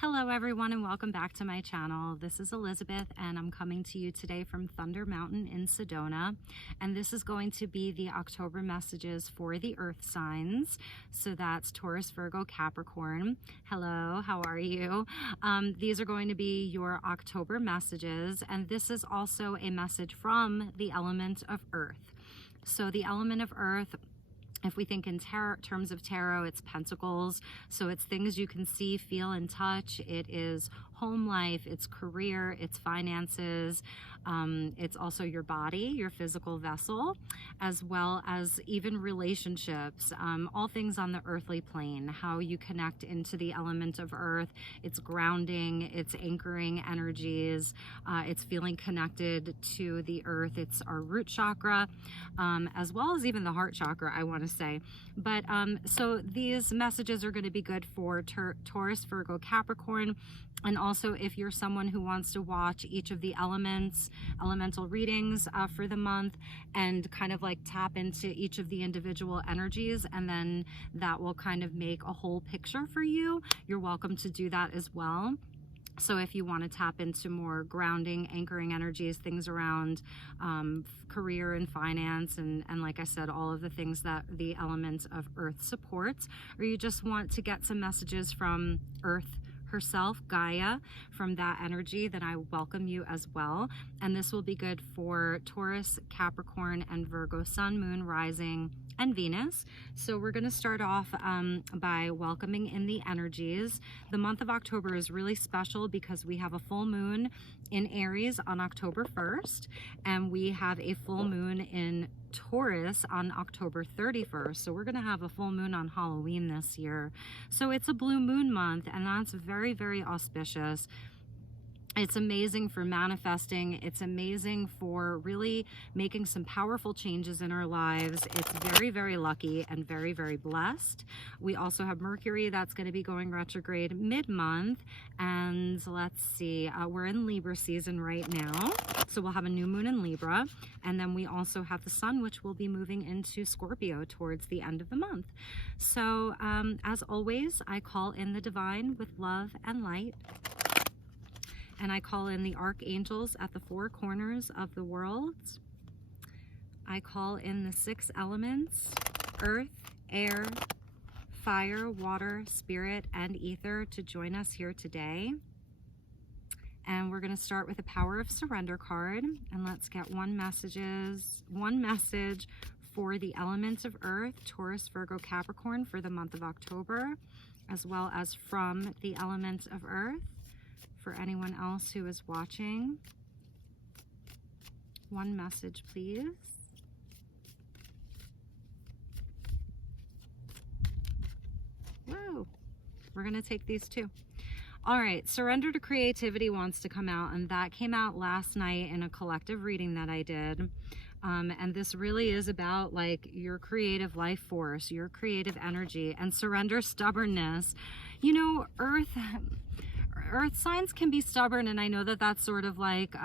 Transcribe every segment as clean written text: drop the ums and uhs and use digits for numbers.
Hello everyone and welcome back to my channel. This is Elizabeth and I'm coming to you today from Thunder Mountain in Sedona, and this is going to be the October messages for the earth signs. So that's Taurus, Virgo, Capricorn. Hello, how are you? These are going to be your October messages, and this is also a message from the element of earth. So the element of earth, if we think in terms of tarot, it's pentacles. So it's things you can see, feel, and touch. It is home life, it's career, it's finances. It's also your body, your physical vessel, as well as even relationships, all things on the earthly plane, how you connect into the element of earth. It's grounding, it's anchoring energies, it's feeling connected to the earth. It's our root chakra, as well as even the heart chakra, I want to say. But so these messages are going to be good for Taurus, Virgo, Capricorn, and also if you're someone who wants to watch each of the elemental readings for the month and kind of like tap into each of the individual energies, and then that will kind of make a whole picture for you. You're welcome to do that as well. So if you want to tap into more grounding, anchoring energies, things around career and finance, and like I said, all of the things that the element of earth supports, or you just want to get some messages from earth herself, Gaia, from that energy, then I welcome you as well. And this will be good for Taurus, Capricorn, and Virgo, Sun, Moon, Rising, and Venus. So we're going to start off by welcoming in the energies. The month of October is really special because we have a full moon in Aries on October 1st, and we have a full moon in Taurus on October 31st. So we're going to have a full moon on Halloween this year. So it's a blue moon month, and that's very, very auspicious. It's amazing for manifesting. It's amazing for really making some powerful changes in our lives. It's very, very lucky and very, very blessed. We also have Mercury that's going to be going retrograde mid-month. And let's see, we're in Libra season right now. So we'll have a new moon in Libra. And then we also have the sun, which will be moving into Scorpio towards the end of the month. So as always, I call in the divine with love and light. And I call in the archangels at the four corners of the world. I call in the six elements: earth, air, fire, water, spirit, and ether to join us here today. And we're going to start with the Power of Surrender card. And let's get one message for the elements of earth, Taurus, Virgo, Capricorn, for the month of October, as well as from the elements of earth for anyone else who is watching. One message, please. Whoa, we're going to take these two. All right, surrender to creativity wants to come out, and that came out last night in a collective reading that I did. And this really is about like your creative life force, your creative energy, and surrender stubbornness. You know, earth signs can be stubborn, and I know that that's sort of like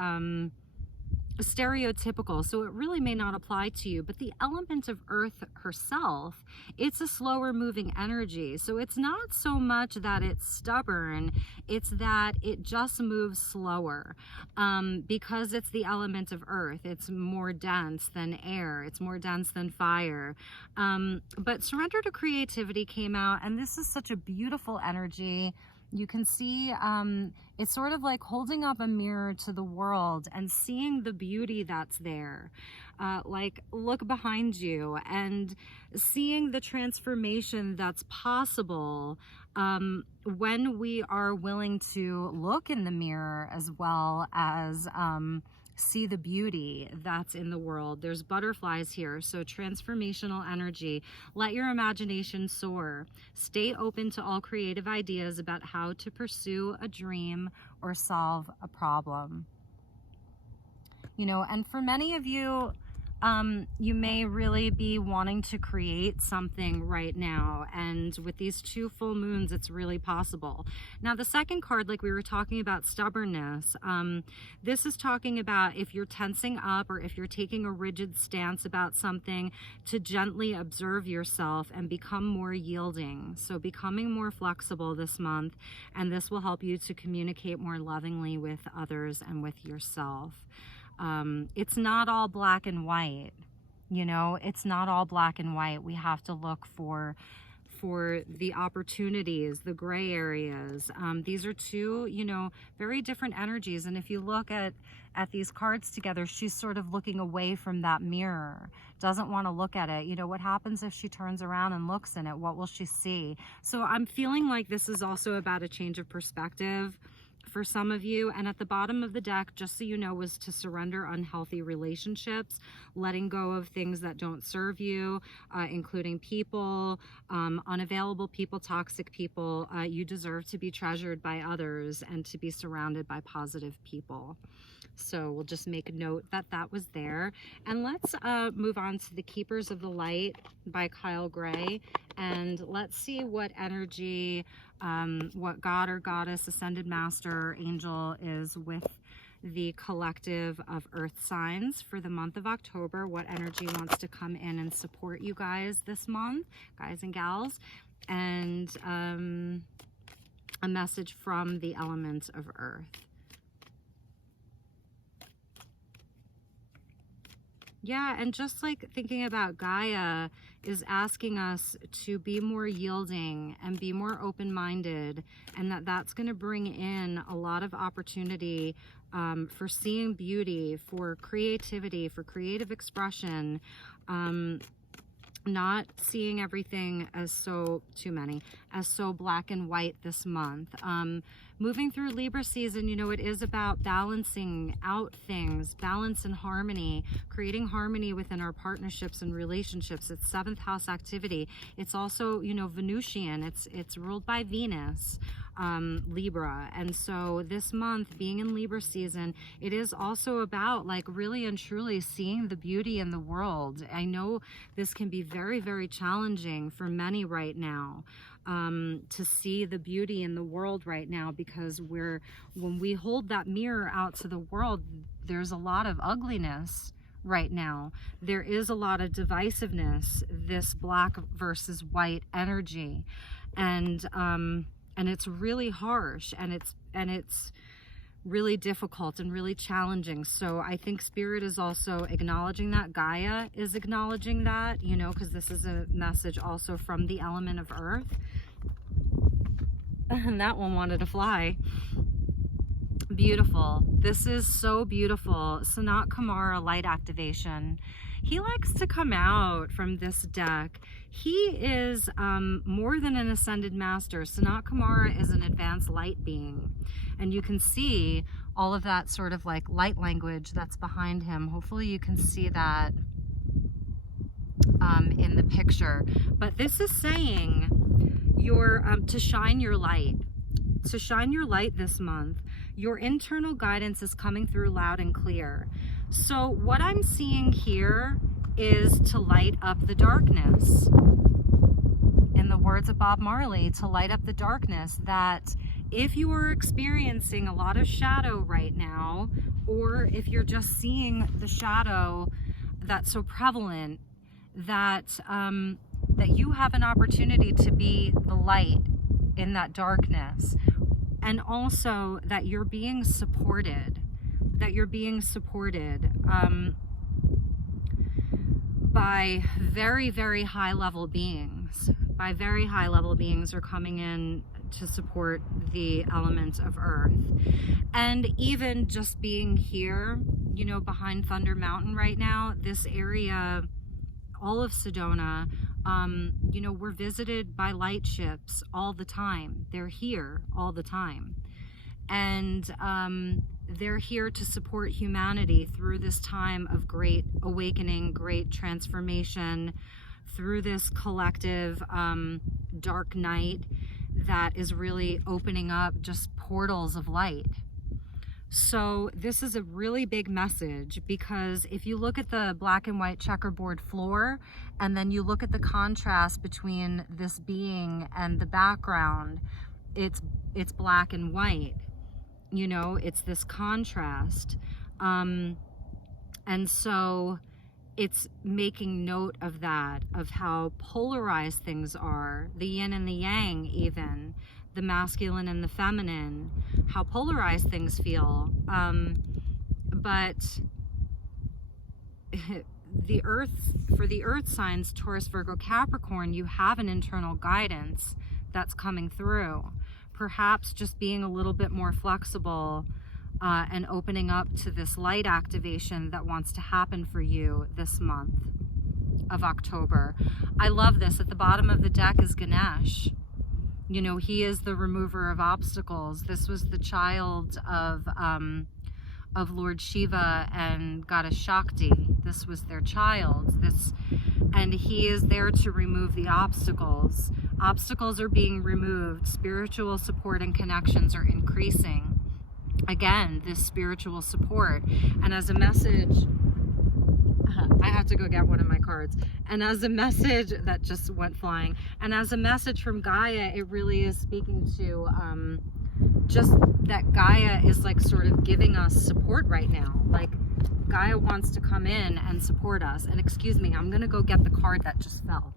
stereotypical, so it really may not apply to you, but the element of earth herself, it's a slower moving energy. So it's not so much that it's stubborn, it's that it just moves slower, because it's the element of earth. It's more dense than air, it's more dense than fire. But surrender to creativity came out, and this is such a beautiful energy. You can see it's sort of like holding up a mirror to the world and seeing the beauty that's there. Like look behind you and seeing the transformation that's possible when we are willing to look in the mirror, as well as see the beauty that's in the world. There's butterflies here, so transformational energy. Let your imagination soar. Stay open to all creative ideas about how to pursue a dream or solve a problem. You know, and for many of you, you may really be wanting to create something right now, and with these 2 full moons, it's really possible. Now, the second card, like we were talking about stubbornness, this is talking about if you're tensing up or if you're taking a rigid stance about something, to gently observe yourself and become more yielding. So becoming more flexible this month, and this will help you to communicate more lovingly with others and with yourself. It's not all black and white, you know, it's not all black and white. We have to look for the opportunities, the gray areas. These are 2, you know, very different energies. And if you look at these cards together, she's sort of looking away from that mirror, doesn't want to look at it. You know, what happens if she turns around and looks in it? What will she see? So I'm feeling like this is also about a change of perspective for some of you. And at the bottom of the deck, just so you know, was to surrender unhealthy relationships, letting go of things that don't serve you, including people, unavailable people, toxic people. You deserve to be treasured by others and to be surrounded by positive people. So we'll just make a note that that was there. And let's move on to the Keepers of the Light by Kyle Gray. And let's see what energy, what God or Goddess, Ascended Master, or Angel is with the collective of Earth signs for the month of October. What energy wants to come in and support you guys this month, guys and gals. And a message from the element of Earth. Yeah, and just like thinking about Gaia is asking us to be more yielding and be more open-minded, and that's going to bring in a lot of opportunity for seeing beauty, for creativity, for creative expression, not seeing everything as so black and white this month. Moving through Libra season, you know, it is about balancing out things, balance and harmony, creating harmony within our partnerships and relationships. It's 7th house activity. It's also, you know, Venusian. It's ruled by Venus, Libra. And so this month, being in Libra season, it is also about like really and truly seeing the beauty in the world. I know this can be very, very challenging for many right now. To see the beauty in the world right now, because when we hold that mirror out to the world, there's a lot of ugliness right now. There is a lot of divisiveness, this black versus white energy, and it's really harsh, and it's really difficult and really challenging. So I think Spirit is also acknowledging that. Gaia is acknowledging that, you know, because this is a message also from the element of Earth. And that one wanted to fly. Beautiful. This is so beautiful. Sanat Kumara light activation. He likes to come out from this deck. He is more than an ascended master. Sanat Kumara is an advanced light being. And you can see all of that sort of like light language that's behind him. Hopefully you can see that in the picture. But this is saying to shine your light. To shine your light this month. Your internal guidance is coming through loud and clear. So what I'm seeing here is to light up the darkness. In the words of Bob Marley, to light up the darkness, that if you are experiencing a lot of shadow right now, or if you're just seeing the shadow that's so prevalent, that you have an opportunity to be the light in that darkness. And also that you're being supported, by very, very high level beings. Very high level beings are coming in to support the element of Earth. And even just being here, you know, behind Thunder Mountain right now, this area, all of Sedona, you know, we're visited by light ships all the time. They're here all the time. And they're here to support humanity through this time of great awakening, great transformation, through this collective dark night that is really opening up just portals of light. So this is a really big message, because if you look at the black and white checkerboard floor, and then you look at the contrast between this being and the background, it's black and white, you know, it's this contrast. And so it's making note of that, of how polarized things are, the yin and the yang, even the masculine and the feminine, how polarized things feel. But the earth, for the earth signs, Taurus, Virgo, Capricorn, you have an internal guidance that's coming through. Perhaps just being a little bit more flexible and opening up to this light activation that wants to happen for you this month of October. I love this. At the bottom of the deck is Ganesh. You know, he is the remover of obstacles. This was the child of Lord Shiva and Goddess Shakti. This was their child. And he is there to remove the obstacles. Obstacles are being removed. Spiritual support and connections are increasing. Again, this spiritual support. And as a message, I have to go get one of my cards. And as a message, that just went flying. And as a message from Gaia, it really is speaking to just that Gaia is like sort of giving us support right now. Like Gaia wants to come in and support us. And excuse me, I'm gonna go get the card that just fell.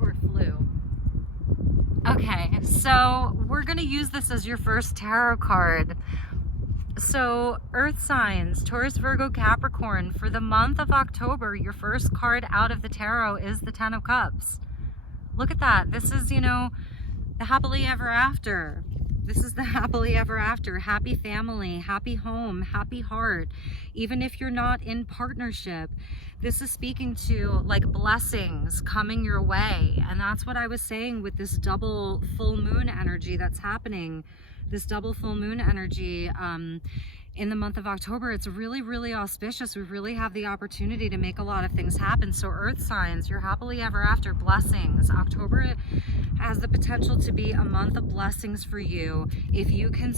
Or flew. Okay, so we're gonna use this as your first tarot card. So earth signs, Taurus, Virgo, Capricorn, for the month of October, your first card out of the tarot is the Ten of Cups. Look at that. This is, you know, the happily ever after. This is the happily ever after. Happy family, happy home, happy heart. Even if you're not in partnership, this is speaking to like blessings coming your way. And that's what I was saying with this double full moon energy that's happening. This double full moon energy in the month of October, it's really, really auspicious. We really have the opportunity to make a lot of things happen. So earth signs, your happily ever after, blessings. October has the potential to be a month of blessings for you. If you can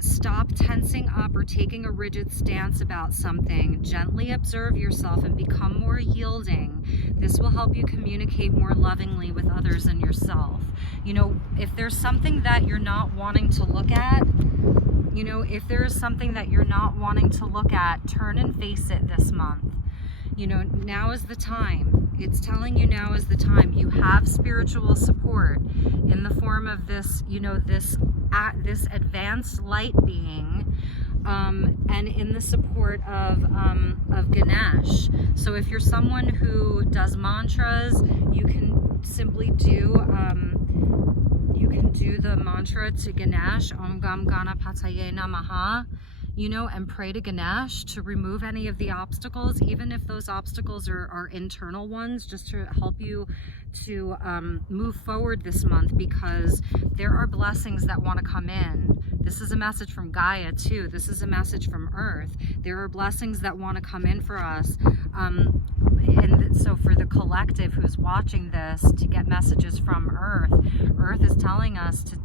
stop tensing up or taking a rigid stance about something, gently observe yourself and become more yielding. This will help you communicate more lovingly with others and yourself. You know, if there's something that you're not wanting to look at, you know, if there is something that you're not wanting to look at, turn and face it this month. You know, now is the time. It's telling you now is the time. You have spiritual support in the form of this, you know, this advanced light being, and in the support of Ganesh. So if you're someone who does mantras, you can simply do the mantra to Ganesh, Om Gam Ganapataye Namaha, you know, and pray to Ganesh to remove any of the obstacles, even if those obstacles are internal ones, just to help you to move forward this month, because there are blessings that want to come in. This is a message from Gaia too. This is a message from Earth. There are blessings that want to come in for us. And so for the collective who's watching this, to get messages from Earth, Earth is telling us to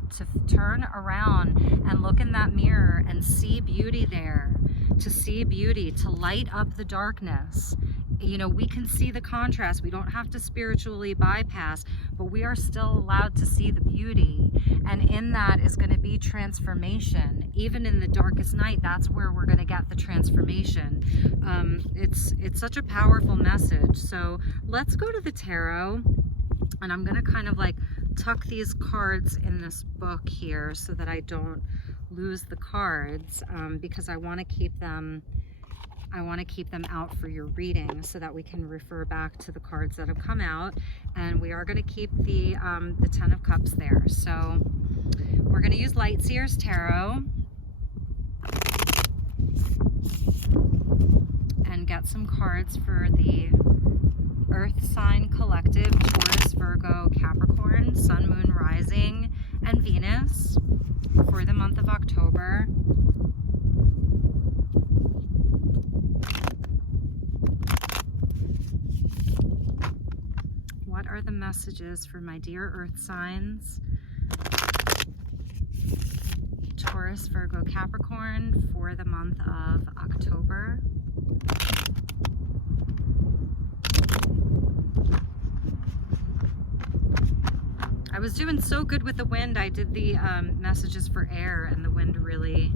turn around and look in that mirror and see beauty there, to see beauty, to light up the darkness. You know, we can see the contrast. We don't have to spiritually bypass, but we are still allowed to see the beauty. And in that is going to be transformation. Even in the darkest night, that's where we're going to get the transformation. It's such a powerful message. So let's go to the tarot. And I'm going to kind of like tuck these cards in this book here so that I don't lose the cards, because I want to keep them out for your reading so that we can refer back to the cards that have come out. And we are going to keep the Ten of Cups there. So we're going to use Lightseer's Tarot and get some cards for the Earth sign collective, Taurus, Virgo, Capricorn, Sun, Moon, Rising, and Venus for the month of October. messages for my dear earth signs, Taurus, Virgo, Capricorn, for the month of October. I was doing so good with the wind. I did the messages for air, and the wind really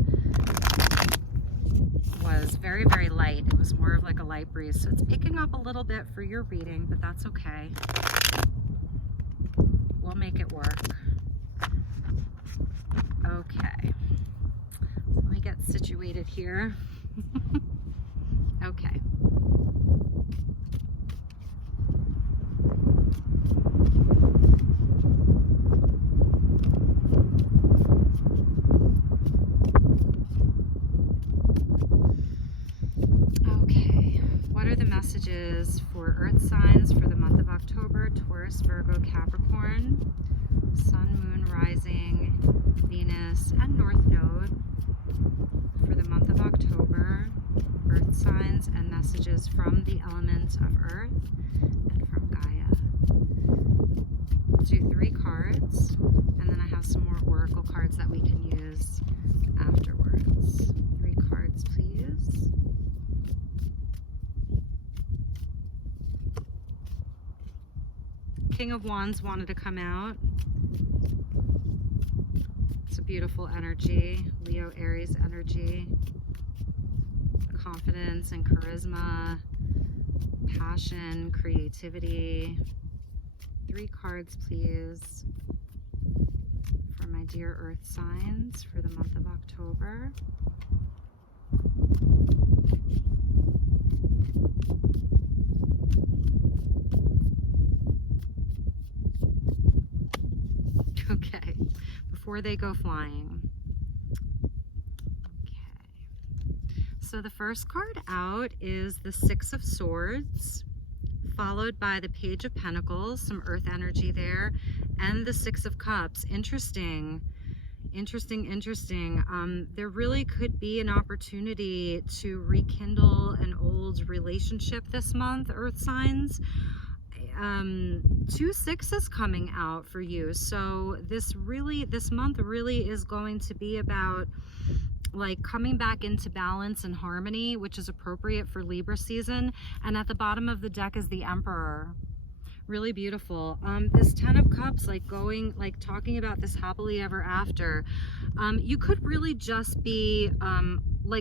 was very, very light. It was more of like a light breeze. So it's picking up a little bit for your reading, but that's okay. We'll make it work. Okay. Let me get situated here. Okay. Messages for earth signs for the month of October: Taurus, Virgo, Capricorn, Sun, Moon, Rising, Venus, and North Node for the month of October. Earth signs and messages from the element of Earth and from Gaia. I'll do 3 cards, and then I have some more oracle cards that we can use afterwards. 3 cards, please. King of Wands wanted to come out. It's a beautiful energy, Leo, Aries energy. Confidence and charisma, passion, creativity. 3 cards, please, for my dear earth signs for the month of October. Okay, before they go flying. Okay, so the first card out is the 6 of Swords, followed by the Page of Pentacles, some earth energy there, and the 6 of Cups. Interesting. There really could be an opportunity to rekindle an old relationship this month, earth signs. 2 6s coming out for you, so this month really is going to be about like coming back into balance and harmony, which is appropriate for Libra season. And at the bottom of the deck is the Emperor. Really beautiful. This 10 of Cups, talking about this happily ever after. You could really just be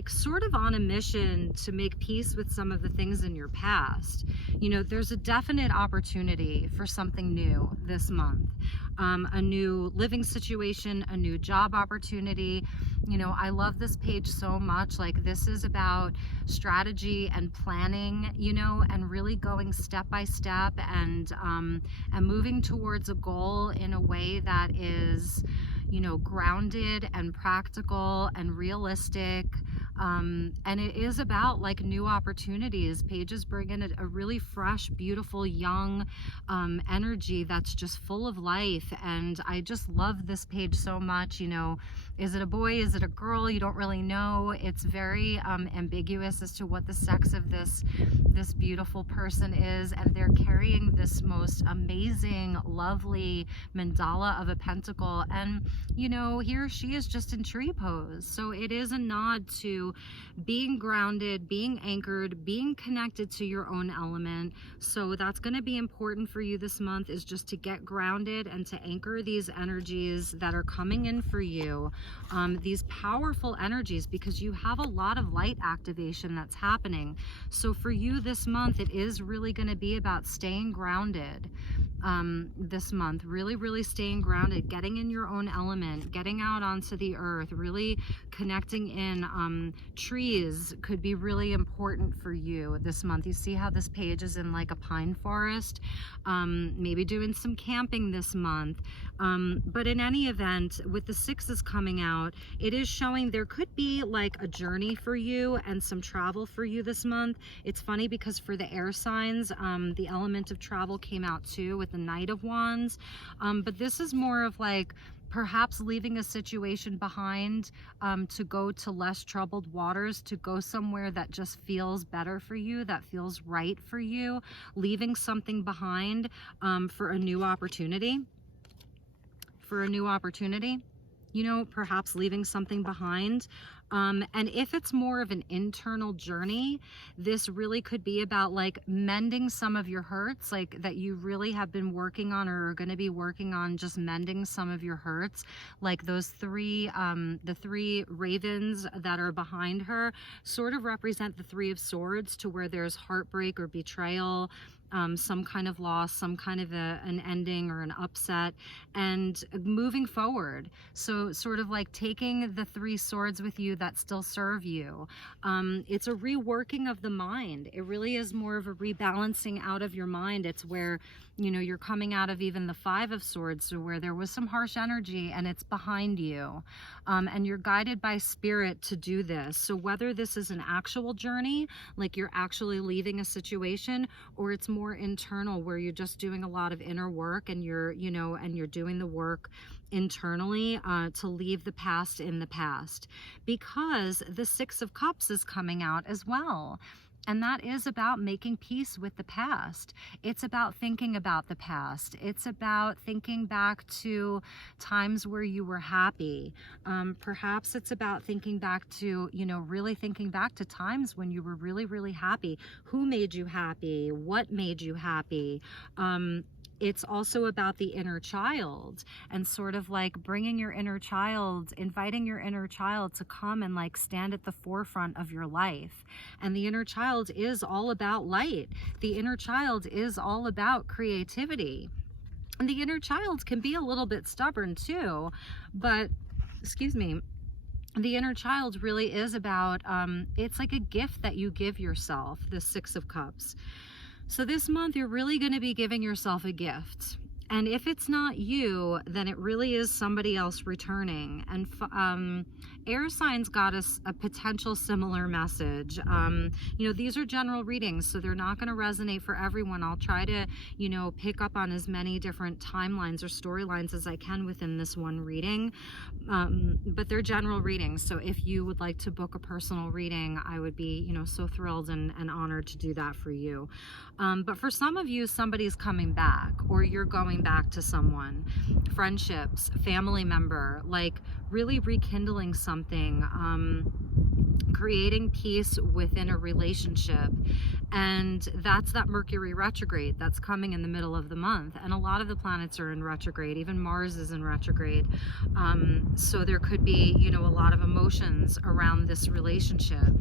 sort of on a mission to make peace with some of the things in your past. You know, there's a definite opportunity for something new this month. A new living situation, a new job opportunity. You know, I love this page so much. Like, this is about strategy and planning, you know, and really going step by step and moving towards a goal in a way that is, you know, grounded and practical and realistic. And it is about like new opportunities. Pages bring in a really fresh, beautiful, young energy that's just full of life. And I just love this page so much. You know, is it a boy? Is it a girl? You don't really know. It's very ambiguous as to what the sex of this beautiful person is. And they're carrying this most amazing, lovely mandala of a pentacle. And, you know, he or she is just in tree pose. So it is a nod to being grounded, being anchored, being connected to your own element. So that's going to be important for you this month, is just to get grounded and to anchor these energies that are coming in for you, these powerful energies, because you have a lot of light activation that's happening. So for you this month, it is really going to be about staying grounded. This month, really staying grounded, getting in your own element, getting out onto the earth, really connecting in. Trees could be really important for you this month. You see how this page is in like a pine forest, maybe doing some camping this month. But in any event, with the 6s coming out, it is showing there could be like a journey for you and some travel for you this month. It's funny because for the air signs, the element of travel came out too with the Knight of Wands. But this is more of like perhaps leaving a situation behind to go to less troubled waters, to go somewhere that just feels better for you, that feels right for you, leaving something behind for a new opportunity. You know, perhaps leaving something behind. And if it's more of an internal journey, this really could be about like mending some of your hurts, like that you really have been working on or are going to be working on, just mending some of your hurts. Like those the three ravens that are behind her sort of represent the Three of Swords, to where there's heartbreak or betrayal, some kind of loss, some kind of an ending or an upset, and moving forward. So sort of like taking the three swords with you that still serve you. It's a reworking of the mind. It really is more of a rebalancing out of your mind. It's where, you know, you're coming out of even the Five of Swords, so where there was some harsh energy and it's behind you. And you're guided by spirit to do this. So whether this is an actual journey, like you're actually leaving a situation, or it's more internal where you're just doing a lot of inner work and you're, you know, and you're doing the work internally to leave the past in the past, because the Six of Cups is coming out as well. And that is about making peace with the past. It's about thinking about the past. It's about thinking back to times where you were happy. Perhaps it's about thinking back to, you know, really thinking back to times when you were really, really happy. Who made you happy? What made you happy? It's also about the inner child, and sort of like bringing your inner child, inviting your inner child to come and like stand at the forefront of your life. And the inner child is all about light. The inner child is all about creativity. And the inner child can be a little bit stubborn too, but, excuse me, the inner child really is about, it's like a gift that you give yourself, the Six of Cups. So this month, you're really going to be giving yourself a gift. And if it's not you, then it really is somebody else returning. And air signs got us a potential similar message. You know, these are general readings, so they're not going to resonate for everyone. I'll try to, you know, pick up on as many different timelines or storylines as I can within this one reading. But they're general readings. So if you would like to book a personal reading, I would be, you know, so thrilled and honored to do that for you. But for some of you, somebody's coming back, or you're going back to someone. Friendships, family member, like really rekindling something, creating peace within a relationship. And that's that Mercury retrograde that's coming in the middle of the month. And a lot of the planets are in retrograde. Even Mars is in retrograde. So there could be, you know, a lot of emotions around this relationship.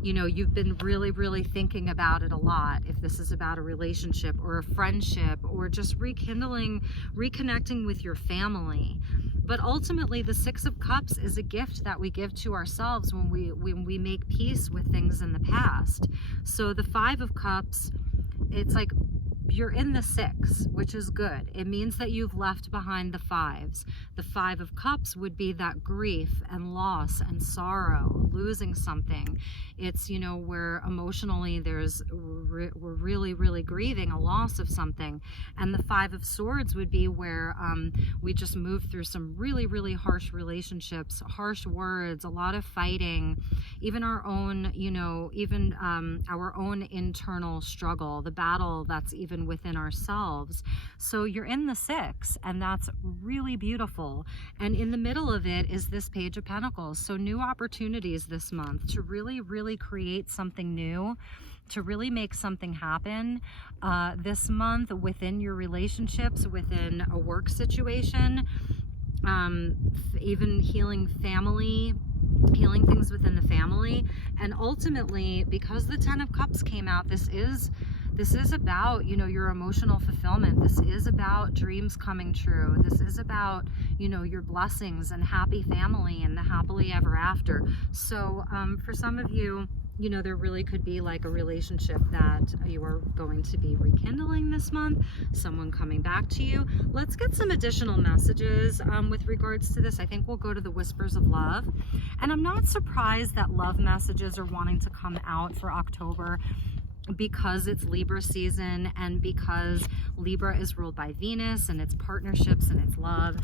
You know, you've been really, really thinking about it a lot. If this is about a relationship or a friendship, or just reconnecting with your family. But ultimately, the Six of Cups is a gift that we give to ourselves when we make peace with things in the past. So the Five of Cups, it's like you're in the Six, which is good. It means that you've left behind the fives. The Five of Cups would be that grief and loss and sorrow, losing something. It's, you know, where emotionally we're really, really grieving a loss of something. And the Five of Swords would be where we just moved through some really, really harsh relationships, harsh words, a lot of fighting, even our own, you know, even our own internal struggle, the battle that's even within ourselves. So you're in the Six, and that's really beautiful. And in the middle of it is this Page of Pentacles. So new opportunities this month to really, really create something new, to really make something happen this month within your relationships, within a work situation, even healing things within the family. And ultimately, because the Ten of Cups came out, this is about, you know, your emotional fulfillment. This is about dreams coming true. This is about, you know, your blessings and happy family and the happily ever after. So for some of you, you know, there really could be like a relationship that you are going to be rekindling this month, someone coming back to you. Let's get some additional messages with regards to this. I think we'll go to the Whispers of Love. And I'm not surprised that love messages are wanting to come out for October. because it's Libra season and because Libra is ruled by Venus and it's partnerships and it's love.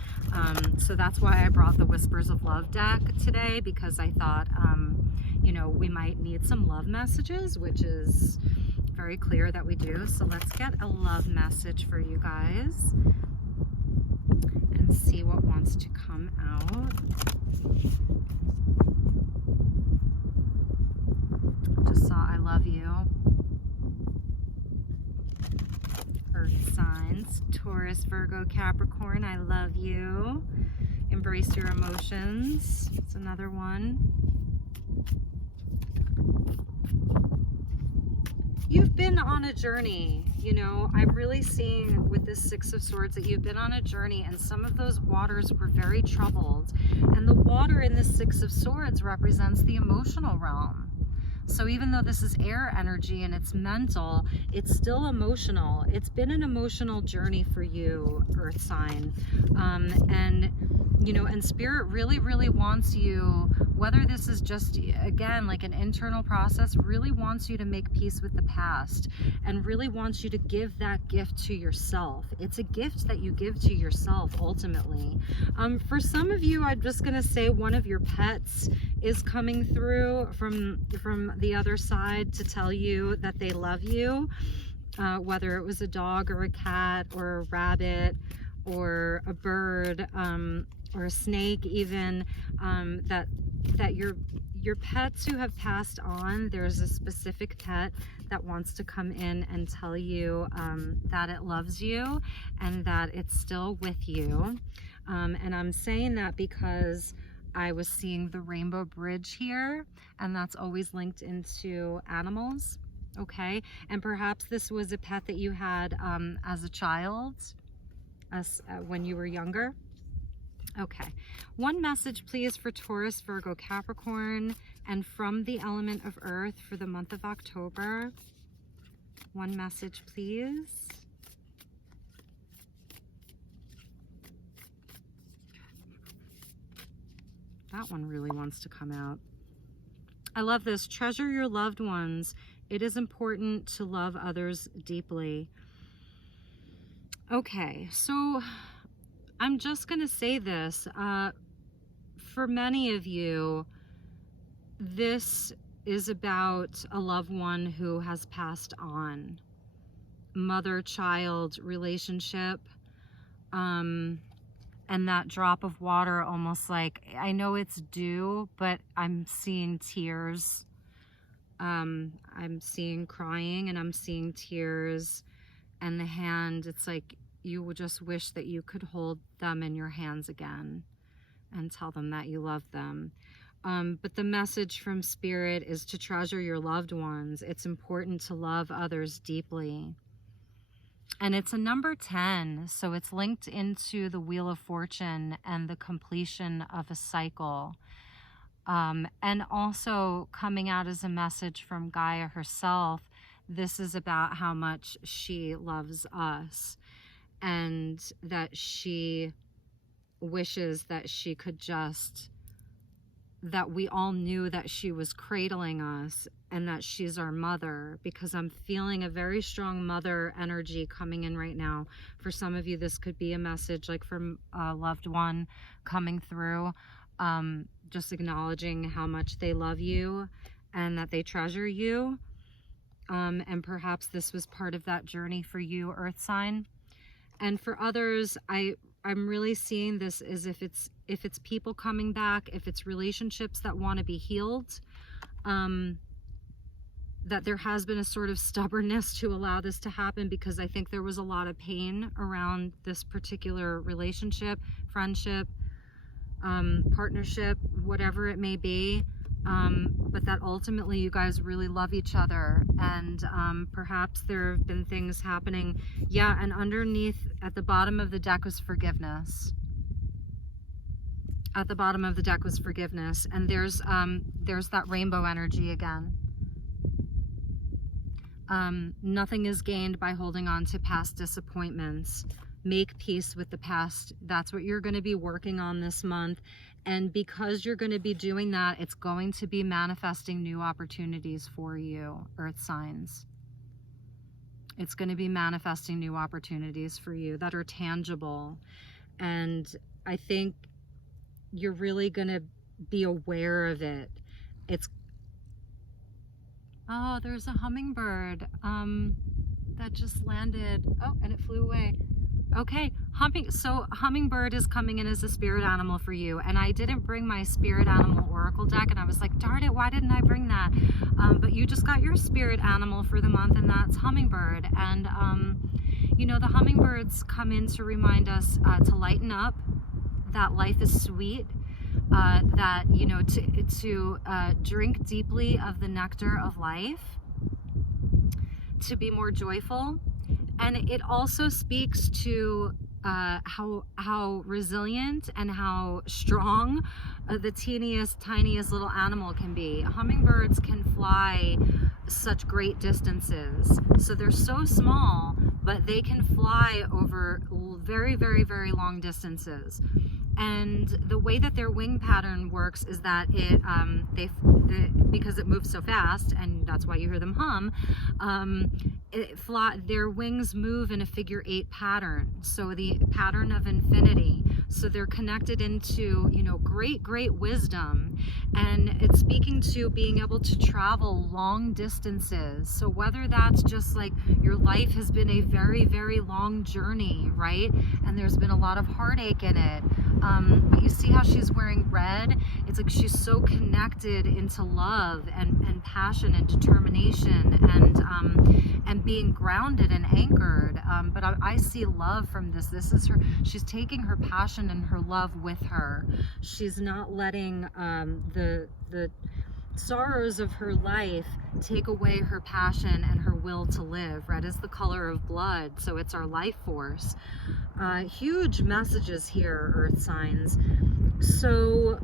So that's why I brought the Whispers of Love deck today, because I thought, you know, we might need some love messages, which is very clear that we do. So let's get a love message for you guys and see what wants to come out. Just saw I love you. Earth signs, Taurus, Virgo, Capricorn, I love you. Embrace your emotions. It's another one. You've been on a journey, you know. I'm really seeing with this Six of Swords that you've been on a journey, and some of those waters were very troubled. And the water in the Six of Swords represents the emotional realm. So even though this is air energy and it's mental, it's still emotional. It's been an emotional journey for you, Earth sign. And, you know, and Spirit really, really wants you, whether this is just, again, like an internal process, really wants you to make peace with the past and really wants you to give that gift to yourself. It's a gift that you give to yourself, ultimately. For some of you, I'm just going to say one of your pets is coming through from the other side to tell you that they love you, whether it was a dog or a cat or a rabbit or a bird, or a snake even, that your pets who have passed on, there's a specific pet that wants to come in and tell you that it loves you and that it's still with you. And I'm saying that because I was seeing the rainbow bridge here, and that's always linked into animals, okay? And perhaps this was a pet that you had as a child, when you were younger. Okay, one message please for Taurus, Virgo, Capricorn, and from the element of Earth for the month of October. One message please. That one really wants to come out. I love this. Treasure your loved ones. It is important to love others deeply. Okay, so I'm just going to say this. For many of you, this is about a loved one who has passed on. Mother-child relationship. And that drop of water, almost like, I know it's dew, but I'm seeing tears. I'm seeing crying and I'm seeing tears. And the hand, it's like you would just wish that you could hold them in your hands again and tell them that you love them. But the message from Spirit is to treasure your loved ones. It's important to love others deeply. And it's a number 10, so it's linked into the Wheel of Fortune and the completion of a cycle. And also coming out as a message from Gaia herself, this is about how much she loves us and that she wishes that she could just, that we all knew that she was cradling us and that she's our mother, because I'm feeling a very strong mother energy coming in right now. For some of you, this could be a message like from a loved one coming through, just acknowledging how much they love you and that they treasure you. And perhaps this was part of that journey for you, Earth sign. And for others, I'm really seeing this as if it's people coming back, if it's relationships that want to be healed, that there has been a sort of stubbornness to allow this to happen, because I think there was a lot of pain around this particular relationship, friendship, partnership, whatever it may be. But that ultimately you guys really love each other, and perhaps there have been things happening. Yeah, and underneath at the bottom of the deck was forgiveness. At the bottom of the deck was forgiveness, and there's that rainbow energy again. Nothing is gained by holding on to past disappointments. Make peace with the past. That's what you're going to be working on this month. And because you're going to be doing that, it's going to be manifesting new opportunities for you, Earth signs. It's going to be manifesting new opportunities for you that are tangible. And I think you're really going to be aware of it. Oh, there's a hummingbird that just landed. Oh, and it flew away. Okay, hummingbird is coming in as a spirit animal for you, and I didn't bring my spirit animal oracle deck, and I was like, darn it, why didn't I bring that? But you just got your spirit animal for the month, and that's hummingbird. And you know, the hummingbirds come in to remind us to lighten up, that life is sweet, that, you know, to drink deeply of the nectar of life, to be more joyful. And it also speaks to how resilient and how strong the tiniest little animal can be. Hummingbirds can fly such great distances. So they're so small, but they can fly over very, very, very long distances. And the way that their wing pattern works is that because it moves so fast, and that's why you hear them hum, their wings move in a figure 8 pattern, so the pattern of infinity. So they're connected into, you know, great wisdom, and it's speaking to being able to travel long distances. So whether that's just like your life has been a very, very long journey, right? And there's been a lot of heartache in it. But you see how she's wearing red? It's like she's so connected into love and passion and determination and being grounded and anchored. But I see love from this. This is her. She's taking her passion and her love with her. She's not letting the sorrows of her life take away her passion and her will to live. Red is the color of blood, so it's our life force. Huge messages here, earth signs. So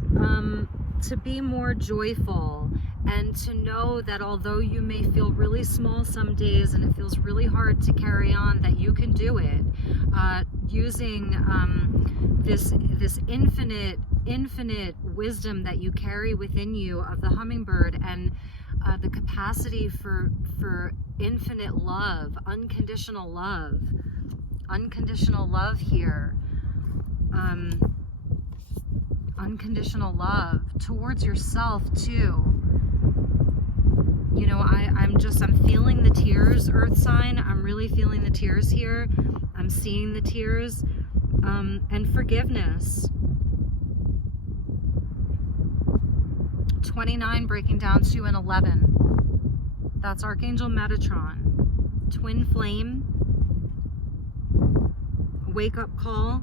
to be more joyful, and to know that although you may feel really small some days and it feels really hard to carry on, that you can do it using this infinite wisdom that you carry within you of the hummingbird, and the capacity for infinite love, unconditional love here, unconditional love towards yourself too. You know, I'm feeling the tears, earth sign. I'm really feeling the tears here. I'm seeing the tears, and forgiveness. 29 breaking down to an 11. That's Archangel Metatron. Twin flame. Wake up call.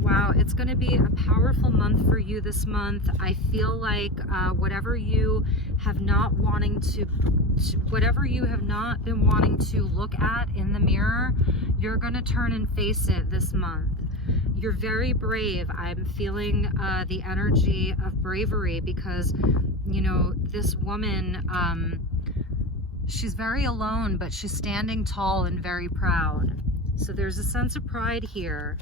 Wow, it's going to be a powerful month for you this month. I feel like whatever you have not been wanting to look at in the mirror, you're going to turn and face it this month. You're very brave. I'm feeling the energy of bravery because, you know, this woman, she's very alone, but she's standing tall and very proud. So there's a sense of pride here.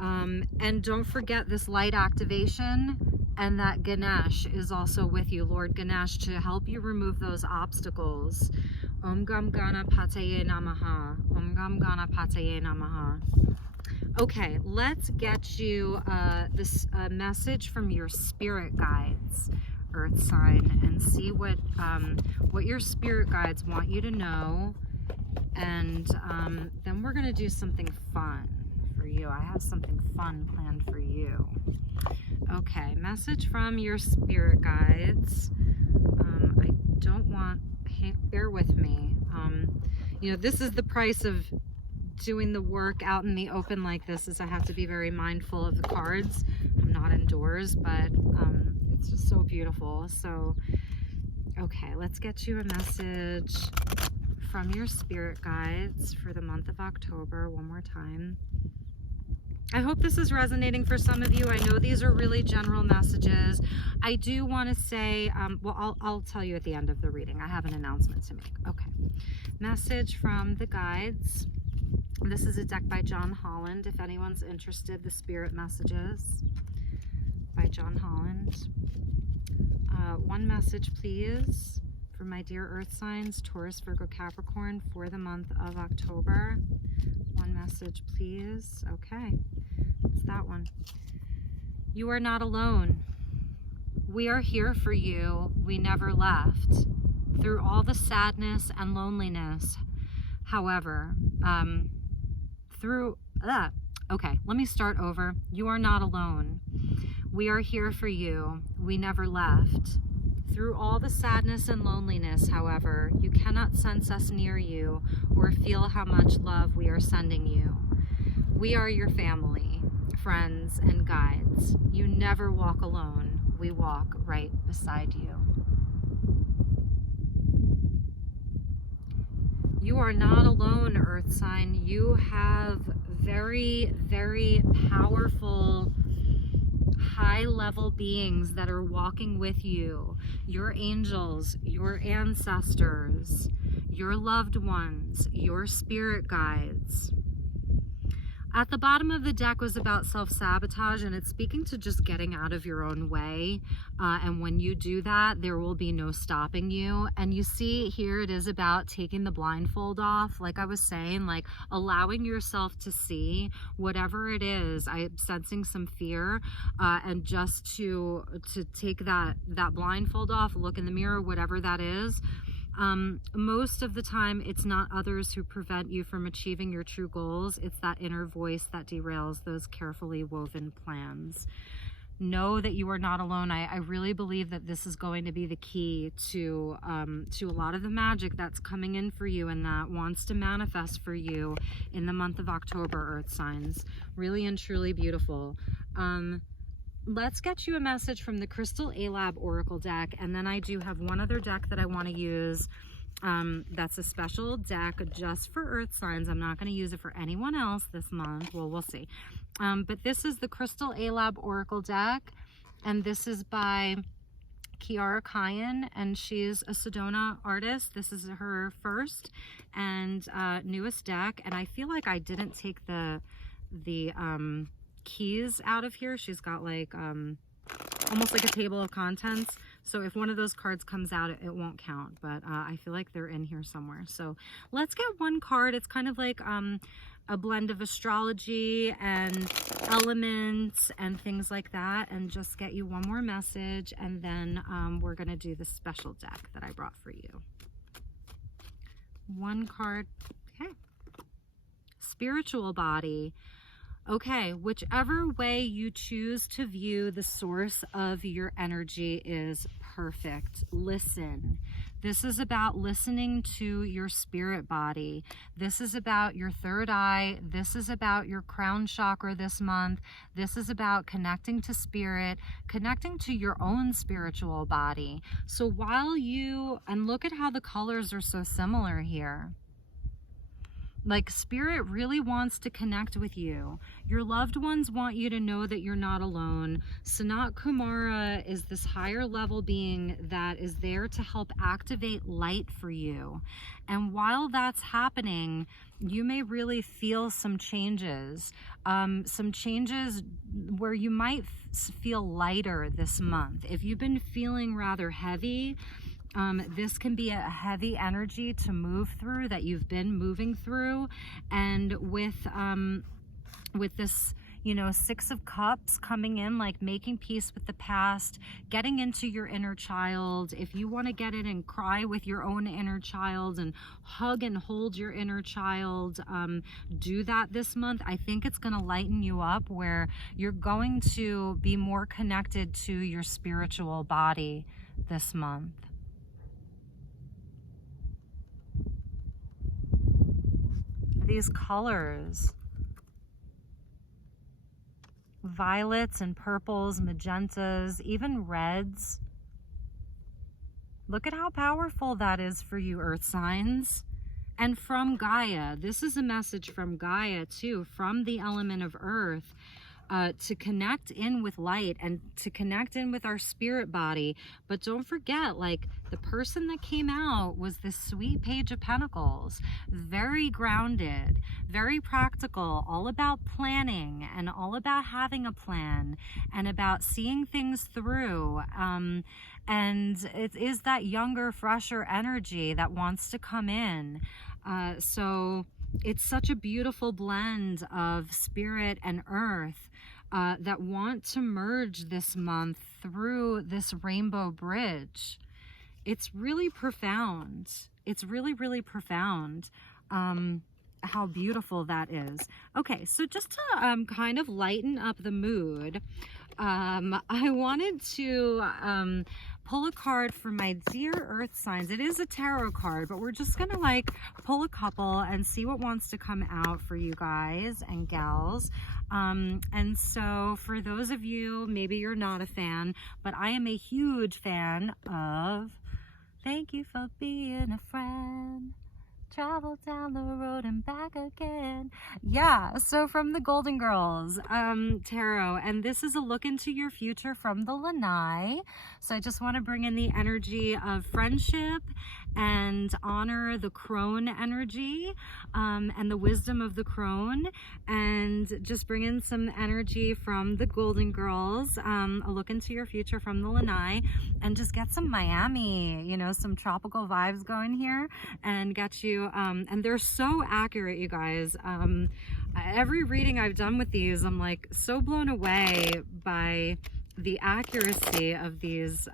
And don't forget this light activation, and that Ganesh is also with you, Lord Ganesh, to help you remove those obstacles. Om Gam Ganapataye Namaha. Om Gam Ganapataye Namaha. Okay, let's get you this message from your spirit guides, earth sign, and see what your spirit guides want you to know. And then we're going to do something fun for you. I have something fun planned for you. Okay, message from your spirit guides. I don't want, bear with me. You know, this is the price of doing the work out in the open like this, is I have to be very mindful of the cards. I'm not indoors, but it's just so beautiful. So, okay, let's get you a message from your spirit guides for the month of October one more time. I hope this is resonating for some of you. I know these are really general messages. I do want to say, well, I'll tell you at the end of the reading. I have an announcement to make. Okay. Message from the guides. This is a deck by John Holland. If anyone's interested, the Spirit Messages by John Holland. One message, please, for my dear earth signs, Taurus, Virgo, Capricorn, for the month of October. One message, please. Okay, it's that one. You are not alone. We are here for you. We never left. Through all the sadness and loneliness, however, okay, let me start over. You are not alone. We are here for you. We never left. Through all the sadness and loneliness, however, you cannot sense us near you or feel how much love we are sending you. We are your family, friends, and guides. You never walk alone. We walk right beside you. You are not alone, earth sign. You have very, very powerful, high-level beings that are walking with you. Your angels, your ancestors, your loved ones, your spirit guides. At the bottom of the deck was about self-sabotage, and it's speaking to just getting out of your own way. And when you do that, there will be no stopping you. And you see here it is about taking the blindfold off. Like I was saying, like allowing yourself to see whatever it is. I'm sensing some fear, and just to take that blindfold off, look in the mirror, whatever that is. Most of the time, it's not others who prevent you from achieving your true goals. It's that inner voice that derails those carefully woven plans. Know that you are not alone. I really believe that this is going to be the key to a lot of the magic that's coming in for you and that wants to manifest for you in the month of October, earth signs. Really and truly beautiful. Let's get you a message from the Crystal A-Lab Oracle deck, and then I do have one other deck that I want to use. That's a special deck just for earth signs. I'm not going to use it for anyone else this month. Well, we'll see. But this is the Crystal A-Lab Oracle deck, and this is by Kiara Kyan, and she's a Sedona artist. This is her first and newest deck, and I feel like I didn't take the keys out of here. She's got like almost like a table of contents, so if one of those cards comes out, it won't count, but I feel like they're in here somewhere. So let's get one card. It's kind of like a blend of astrology and elements and things like that, and just get you one more message, and then we're gonna do the special deck that I brought for you. One card. Okay. Spiritual body. Okay, whichever way you choose to view the source of your energy is perfect. Listen. This is about listening to your spirit body. This is about your third eye. This is about your crown chakra this month. This is about connecting to spirit, connecting to your own spiritual body. So while and look at how the colors are so similar here. Like spirit really wants to connect with you. Your loved ones want you to know that you're not alone. Sanat Kumara is this higher level being that is there to help activate light for you. And while that's happening, you may really feel some changes where you might feel lighter this month. If you've been feeling rather heavy, this can be a heavy energy to move through that you've been moving through. And with this, Six of Cups coming in, like making peace with the past, getting into your inner child. If you want to get in and cry with your own inner child and hug and hold your inner child, do that this month. I think it's going to lighten you up, where you're going to be more connected to your spiritual body this month. These colors, violets and purples, magentas, even reds. Look at how powerful that is for you, earth signs. And from Gaia, this is a message from Gaia too, from the element of earth. to connect in with light and to connect in with our spirit body. But don't forget, like, the person that came out was this sweet Page of Pentacles, very grounded, very practical, all about planning and all about having a plan and about seeing things through. And it is that younger, fresher energy that wants to come in. So it's such a beautiful blend of spirit and earth that want to merge this month through this rainbow bridge. It's really profound. It's really, really profound how beautiful that is. Okay, so just to kind of lighten up the mood, I wanted to pull a card for my dear earth signs. It is a tarot card, but we're just gonna like pull a couple and see what wants to come out for you guys and gals. And so for those of you, maybe you're not a fan, but I am a huge fan of Thank You for Being a Friend. Travel down the road and back again. Yeah, so from the Golden Girls Tarot, and this is a look into your future from the Lanai. So I just want to bring in the energy of friendship and honor the crone energy and the wisdom of the crone, and just bring in some energy from the Golden Girls, a look into your future from the Lanai, and just get some Miami, you know, some tropical vibes going here, and get you and they're so accurate, you guys. Every reading I've done with these, I'm like so blown away by the accuracy of these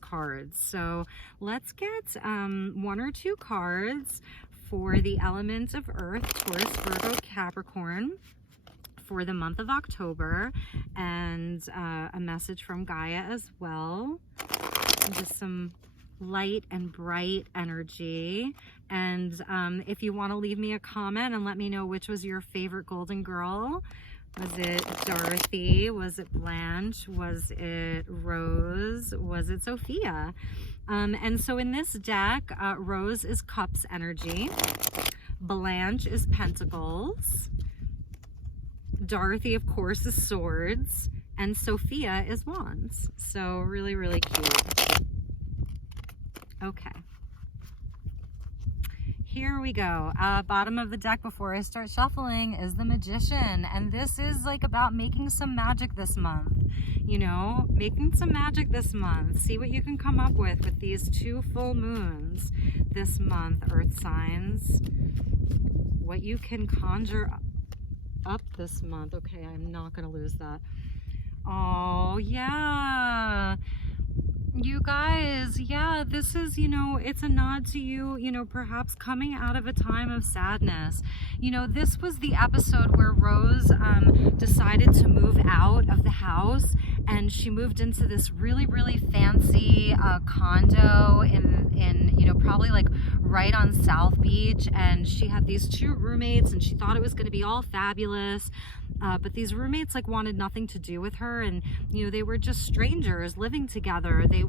cards. So let's get one or two cards for the element of Earth, Taurus, Virgo, Capricorn for the month of October, and a message from Gaia as well. And just some light and bright energy. And if you want to leave me a comment and let me know which was your favorite Golden Girl. Was it Dorothy? Was it Blanche? Was it Rose? Was it Sophia? And so in this deck, Rose is Cups energy, Blanche is Pentacles, Dorothy, of course, is Swords, and Sophia is Wands. So really, really cute. Okay. Here we go. Bottom of the deck before I start shuffling is the Magician. And this is like about making some magic this month. You know, making some magic this month. See what you can come up with these 2 full moons this month, Earth signs. What you can conjure up this month. Okay, I'm not going to lose that. Oh, yeah. You guys, yeah, this is, you know, it's a nod to you, you know, perhaps coming out of a time of sadness. You know, this was the episode where Rose decided to move out of the house, and she moved into this really, really fancy condo in, you know, probably like right on South Beach, and she had these 2 roommates, and she thought it was going to be all fabulous. But these roommates like wanted nothing to do with her, and you know, they were just strangers living together. They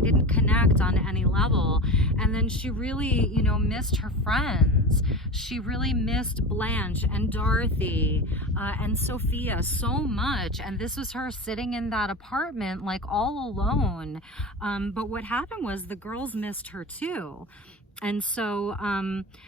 didn't connect on any level. And then she really, you know, missed her friends. She really missed Blanche and Dorothy and Sophia so much. And this was her sitting in that apartment like all alone. But what happened was the girls missed her too. And so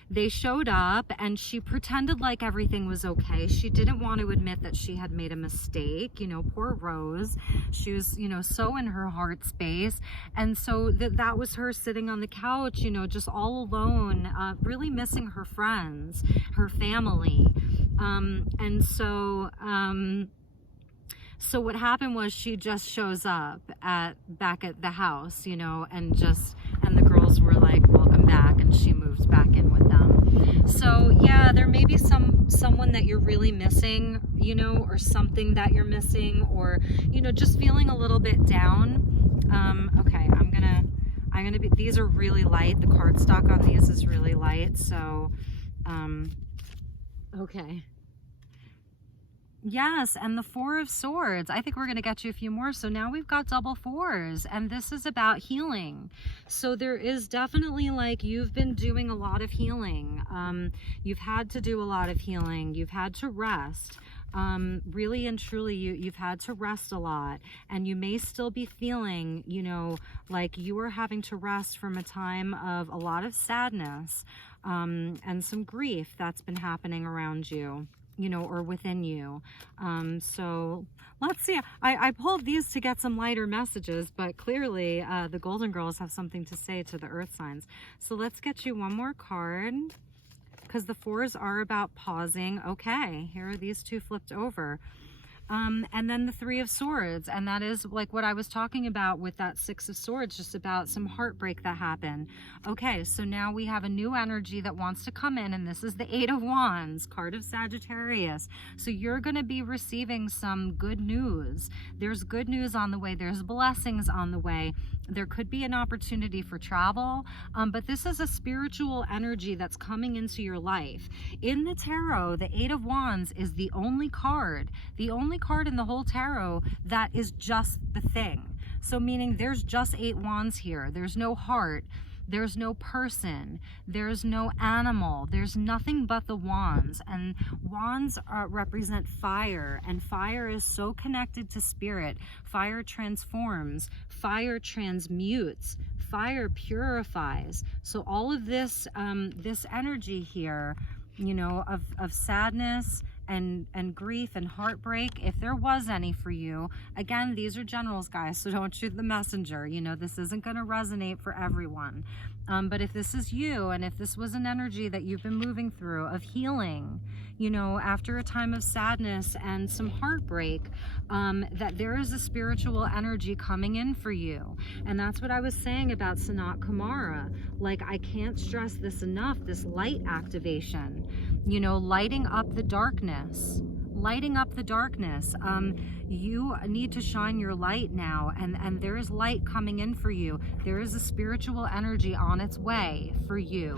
they showed up, and she pretended like everything was okay. She didn't want to admit that she had made a mistake. You know, poor Rose. She was, you know, so in her heart space. And so that was her sitting on the couch, you know, just all alone, really missing her friends, her family. And so what happened was she just shows up back at the house, you know, and the girls were like, welcome back, and she moved back in with them. So yeah, there may be someone that you're really missing, you know, or something that you're missing, or, you know, just feeling a little bit down. Okay, I'm gonna be, these are really light. The cardstock on these is really light. So, okay. Yes, and the 4 of Swords. I think we're going to get you a few more. So now we've got double 4s, and this is about healing. So there is definitely, like, you've been doing a lot of healing. You've had to do a lot of healing. You've had to rest. really and truly you've had to rest a lot, and you may still be feeling, you know, like you are having to rest from a time of a lot of sadness, and some grief that's been happening around you, you know, or within you. So let's see. I pulled these to get some lighter messages, but clearly the Golden Girls have something to say to the earth signs. So let's get you one more card, because the fours are about pausing. Okay, here are these two flipped over. And then the Three of Swords, and that is like what I was talking about with that Six of Swords, just about some heartbreak that happened. Okay, so now we have a new energy that wants to come in, and this is the Eight of Wands, card of Sagittarius. So you're going to be receiving some good news. There's good news on the way. There's blessings on the way. There could be an opportunity for travel, but this is a spiritual energy that's coming into your life. In the tarot, the Eight of Wands is the only card in the whole tarot that is just the thing. So meaning there's just 8 wands here. There's no heart, there's no person, there's no animal, there's nothing but the wands. And wands represent fire, and fire is so connected to spirit. Fire transforms, fire transmutes, fire purifies. So all of this this energy here, you know, of sadness and grief and heartbreak, if there was any for you. Again, these are generals, guys, so don't shoot the messenger. You know, this isn't going to resonate for everyone. But if this is you, and if this was an energy that you've been moving through of healing, you know, after a time of sadness and some heartbreak, that there is a spiritual energy coming in for you. And that's what I was saying about Sanat Kumara. Like, I can't stress this enough, this light activation, you know, lighting up the darkness. Lighting up the darkness. You need to shine your light now, and there is light coming in for you. There is a spiritual energy on its way for you,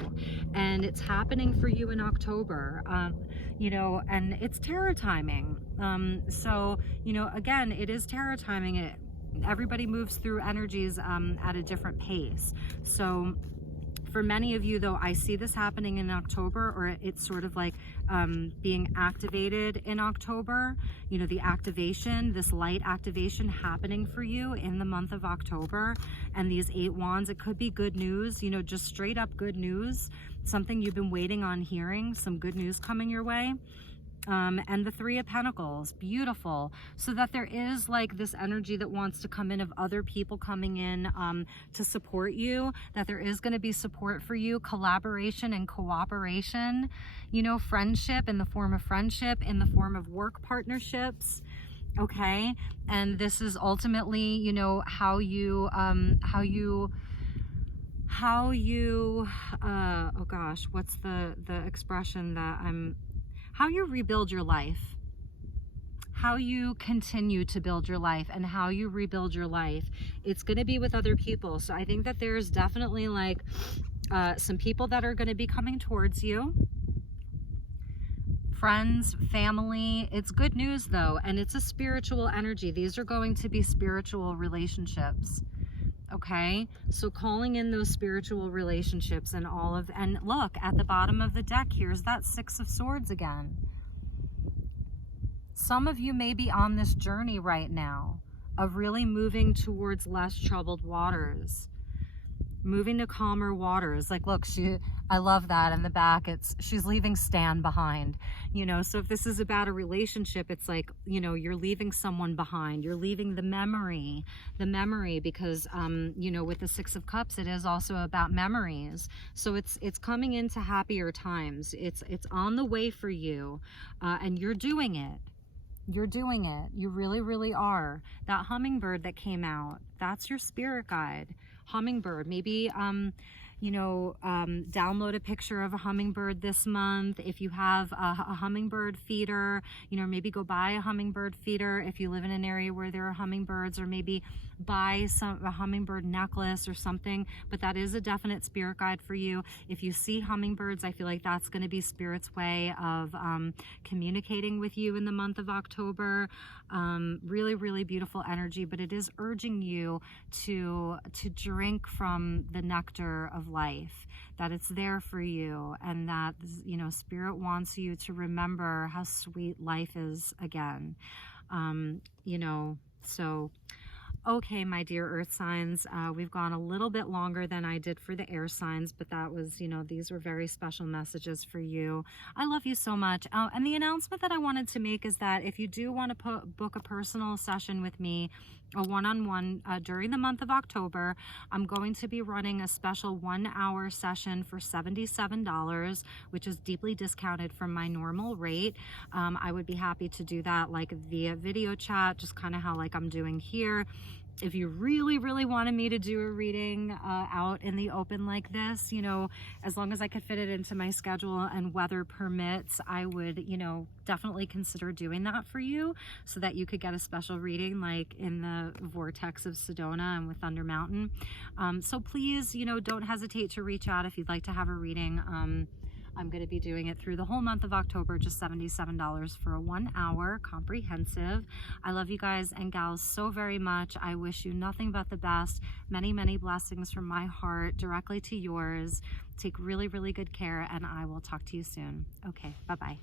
and it's happening for you in October. You know, and it's tarot timing. So, you know, again, it is tarot timing. Everybody moves through energies at a different pace. So for many of you, though, I see this happening in October, or it's sort of like being activated in October. You know, the activation, this light activation happening for you in the month of October. And these 8 wands, it could be good news, you know, just straight up good news, something you've been waiting on hearing, some good news coming your way. And the Three of Pentacles, beautiful. So that there is like this energy that wants to come in of other people coming in to support you, that there is going to be support for you, collaboration and cooperation, you know, friendship in the form of friendship, in the form of work partnerships. Okay. And this is ultimately, you know, how you oh gosh, what's the expression that how you rebuild your life, how you continue to build your life, and how you rebuild your life. It's going to be with other people. So I think that there's definitely like some people that are going to be coming towards you. Friends, family. It's good news though, and it's a spiritual energy. These are going to be spiritual relationships. Okay, so calling in those spiritual relationships and and look at the bottom of the deck, here's that Six of Swords again. Some of you may be on this journey right now of really moving towards less troubled waters, moving to calmer waters. Like, look, I love that in the back. She's leaving Stan behind, you know. So if this is about a relationship, it's like, you know, you're leaving someone behind. You're leaving the memory, because, you know, with the Six of Cups, it is also about memories. So it's coming into happier times. It's on the way for you, and you're doing it. You're doing it. You really, really are. That hummingbird that came out, that's your spirit guide. Hummingbird. Maybe, you know, download a picture of a hummingbird this month. If you have a hummingbird feeder, you know, maybe go buy a hummingbird feeder if you live in an area where there are hummingbirds, or maybe buy a hummingbird necklace or something. But that is a definite spirit guide for you. If you see hummingbirds, I feel like that's going to be Spirit's way of communicating with you in the month of October. Really, really beautiful energy, but it is urging you to drink from the nectar of life, that it's there for you, and that, you know, Spirit wants you to remember how sweet life is again. You know, so okay, my dear earth signs, we've gone a little bit longer than I did for the air signs, but that was, you know, these were very special messages for you. I love you so much. And the announcement that I wanted to make is that if you do want to book a personal session with me, a one-on-one during the month of October, I'm going to be running a special 1-hour session for $77, which is deeply discounted from my normal rate. I would be happy to do that like via video chat, just kind of how like I'm doing here. If you really, really wanted me to do a reading out in the open like this, you know, as long as I could fit it into my schedule and weather permits, I would, you know, definitely consider doing that for you so that you could get a special reading like in the vortex of Sedona and with Thunder Mountain. So please, you know, don't hesitate to reach out if you'd like to have a reading. I'm going to be doing it through the whole month of October, just $77 for a 1-hour comprehensive. I love you guys and gals so very much. I wish you nothing but the best. Many, many blessings from my heart directly to yours. Take really, really good care, and I will talk to you soon. Okay, bye-bye.